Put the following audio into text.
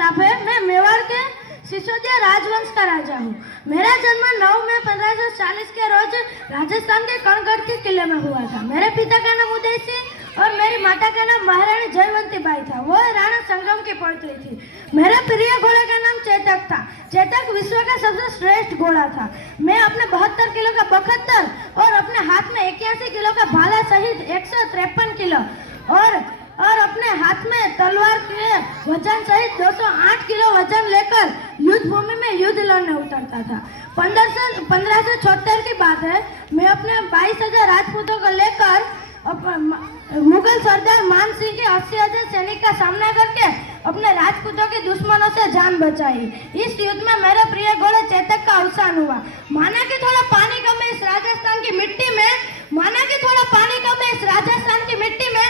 प्रताप है। मैं मेवाड़ के सिसोदिया राजवंश का राजा हूँ। मेरा जन्म 9 मई 1540 के रोज राजस्थान के कणगढ़ के किले में हुआ था। मेरे पिता का नाम उदय सिंह और मेरी माता का नाम महारानी जयवंती बाई था। वो राणा संगम की पौत्री थी। मेरे प्रिय घोड़े का नाम चेतक था। चेतक विश्व का सबसे श्रेष्ठ घोड़ा था। मैं अपने 72 किलो का बखत्तर और अपने हाथ में 81 किलो का भाला सहित 153 किलो और अपने हाथ में तलवार के वजन सहित 208 किलो वजन लेकर युद्ध भूमि में युद्ध लड़ने उतरता था। 1576 की बात है। मैं अपने 22,000 राजपूतों को लेकर मुगल सरदार मान सिंह के 80,000 सैनिक का सामना करके अपने राजपूतों के दुश्मनों से जान बचाई। इस युद्ध में मेरे प्रिय घोड़े चेतक का अवसान हुआ। माना कि थोड़ा पानी कम है इस राजस्थान की मिट्टी में, माना कि थोड़ा पानी कम है इस राजस्थान की मिट्टी में,